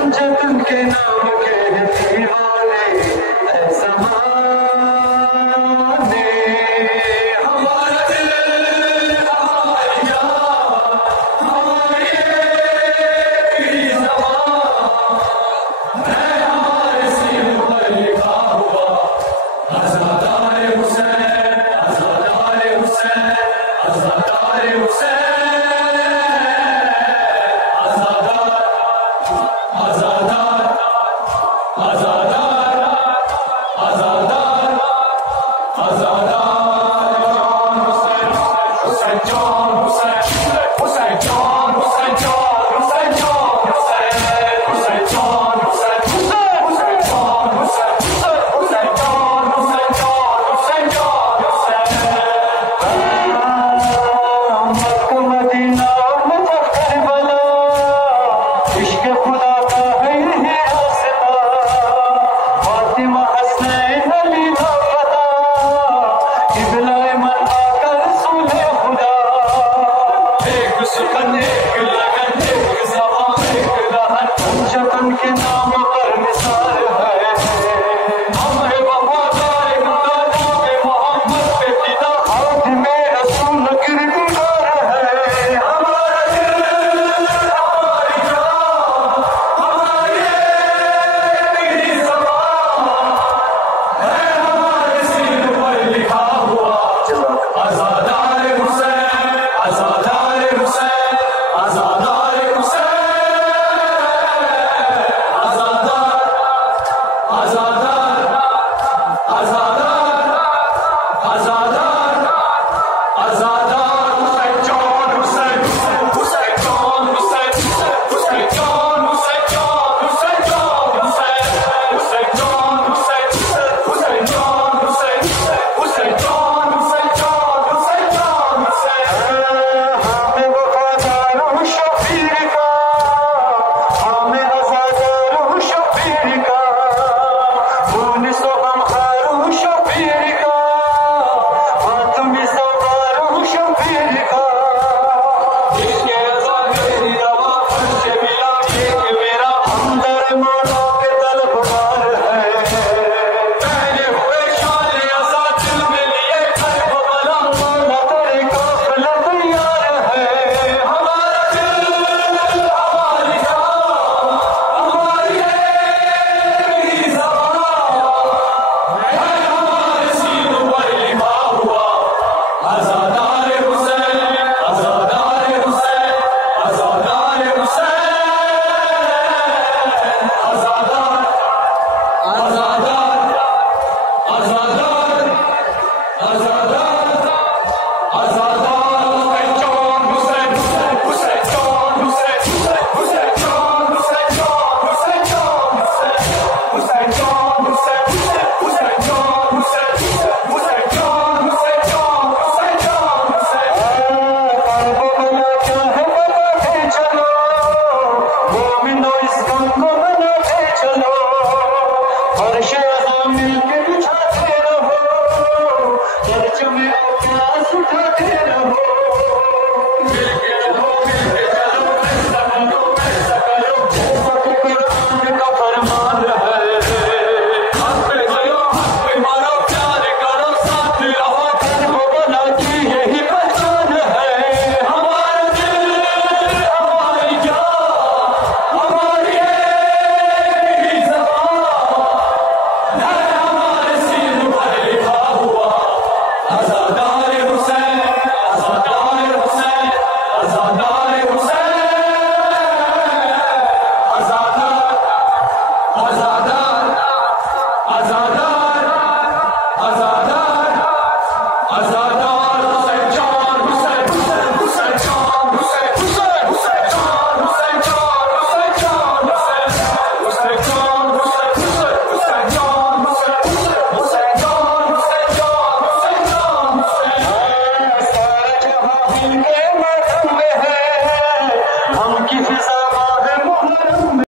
पंचतन के नाम कहती वाले ऐसा माने हमारा दिल हमारी जान हमारी ज़बान है हमारे सीने पर लिखा हुआ आज़ादार हुसैन आज़ादार हुसैन आज़ादार हुसैन पंचतन के नाम पर निसार है हम है वफादार मुताबिक मोहम्मद पे फिदा हाथ में रसूल किरदार है हमारा दिल हमारी जान हमारी ज़बान है हमारे सीने पर लिखा हुआ आज़ादार हुसैन आज़ादार हुसैन आज़ाद